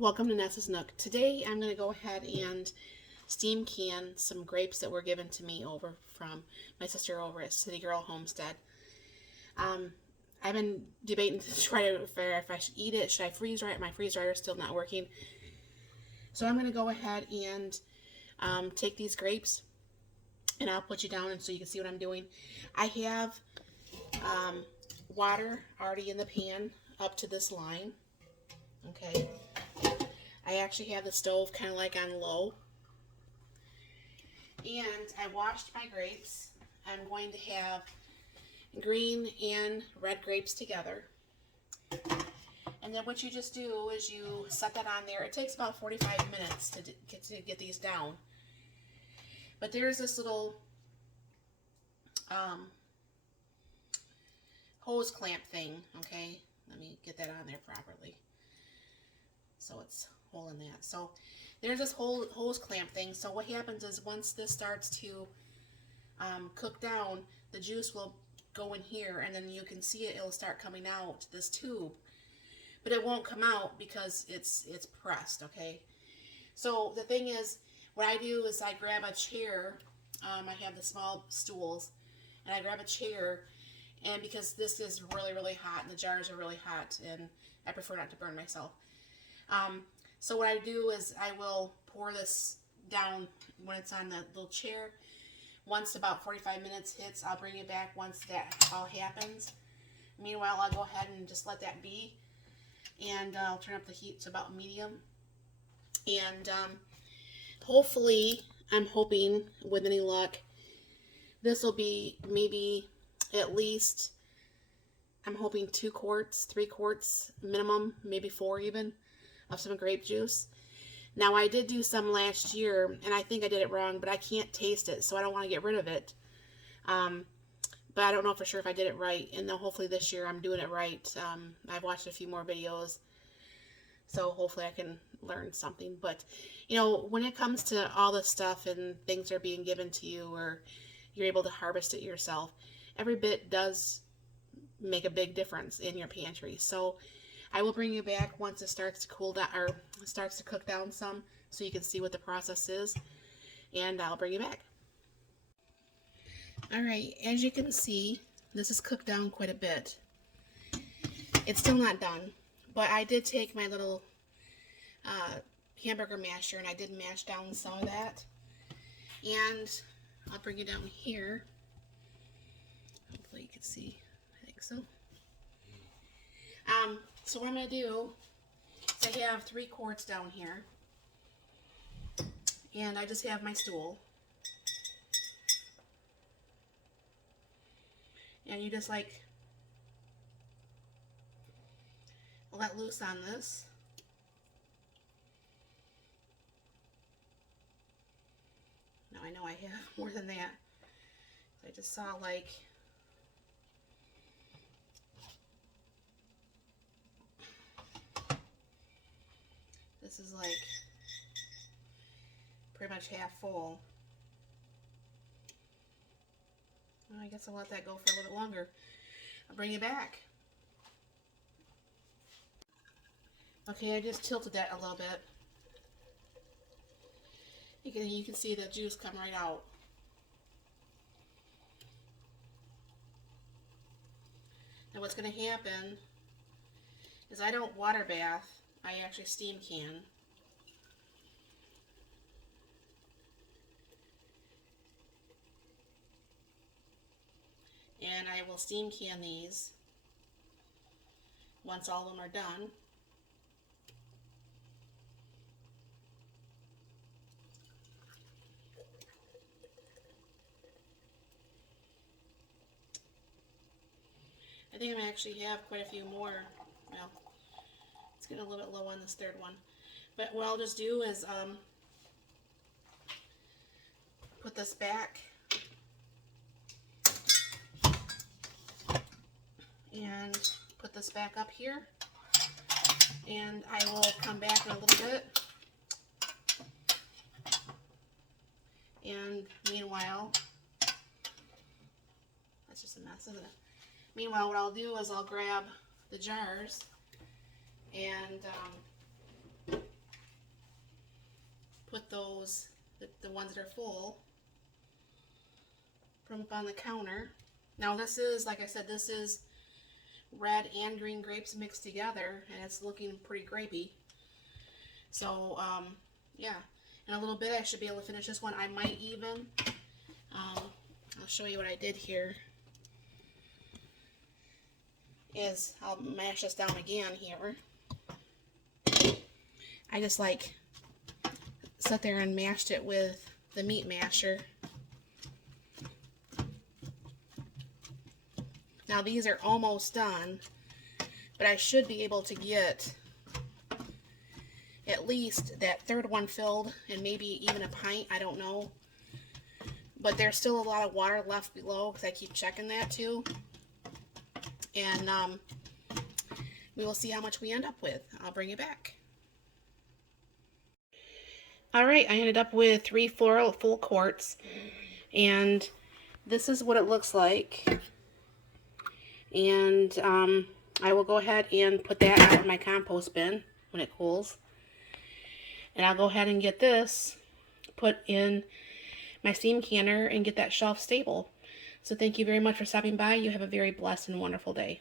welcome to Nessa's Nook. Today I'm going to go ahead and steam can some grapes that were given to me over from my sister over at City Girl Homestead. I've been debating to try to figure if I should eat it. Should I freeze dry it? My freeze dryer is still not working. So I'm going to go ahead and take these grapes and I'll put you down and so you can see what I'm doing. I have water already in the pan up to this line. Okay. I actually have the stove kind of like on low. And I washed my grapes. I'm going to have green and red grapes together. And then what you just do is you set that on there. It takes about 45 minutes to get these down. But there's this little hose clamp thing, okay? Let me get that on there properly. So it's holding that. So there's this whole hose clamp thing. So what happens is once this starts to cook down, the juice will go in here and then you can see it, it'll start coming out this tube. But it won't come out because it's pressed, okay? So the thing is, what I do is I grab a chair. I have the small stools, and I grab a chair, and because this is really, really hot, and the jars are really hot, and I prefer not to burn myself. So what I do is I will pour this down when it's on the little chair. Once about 45 minutes hits, I'll bring it back once that all happens. Meanwhile, I'll go ahead and just let that be, and I'll turn up the heat to about medium. And hopefully, I'm hoping with any luck, this will be maybe at least, I'm hoping 2 quarts, 3 quarts minimum, maybe 4 even, of some grape juice. Now, I did do some last year, and I think I did it wrong, but I can't taste it, so I don't want to get rid of it. But I don't know for sure if I did it right, and then hopefully this year I'm doing it right. I've watched a few more videos, so hopefully I can learn something. But, you know, when it comes to all this stuff and things are being given to you or you're able to harvest it yourself, every bit does make a big difference in your pantry. So I will bring you back once it starts to cool down or starts to cook down some so you can see what the process is, and I'll bring you back. Alright, as you can see, this is cooked down quite a bit. It's still not done, but I did take my little hamburger masher and I did mash down some of that. And I'll bring you down here. Hopefully you can see. I think so. So what I'm going to do is I have 3 quarts down here. And I just have my stool. And you just like let loose on this. Now I know I have more than that. I just saw like this is like pretty much half full. I guess I'll let that go for a little bit longer. I'll bring it back. Okay, I just tilted that a little bit. You can see the juice come right out. Now what's going to happen is I don't water bath, I actually steam can. And I will steam can these once all of them are done. I think I actually have quite a few more. Well, it's getting a little bit low on this third one. But what I'll just do is put this back. And put this back up here, and I will come back in a little bit, and meanwhile, that's just a mess, isn't it? Meanwhile, what I'll do is I'll grab the jars and put those, the ones that are full, put them up on the counter. Now this is, like I said, this is red and green grapes mixed together, and it's looking pretty grapey. So, yeah, in a little bit I should be able to finish this one. I might even, I'll show you what I did here, is I'll mash this down again here. I just like sat there and mashed it with the meat masher. Now these are almost done, but I should be able to get at least that third one filled, and maybe even a pint, I don't know. But there's still a lot of water left below because I keep checking that too. And we will see how much we end up with. I'll bring it back. Alright, I ended up with 3 full quarts, and this is what it looks like. And I will go ahead and put that out in my compost bin when it cools. And I'll go ahead and get this put in my steam canner and get that shelf stable. So thank you very much for stopping by. You have a very blessed and wonderful day.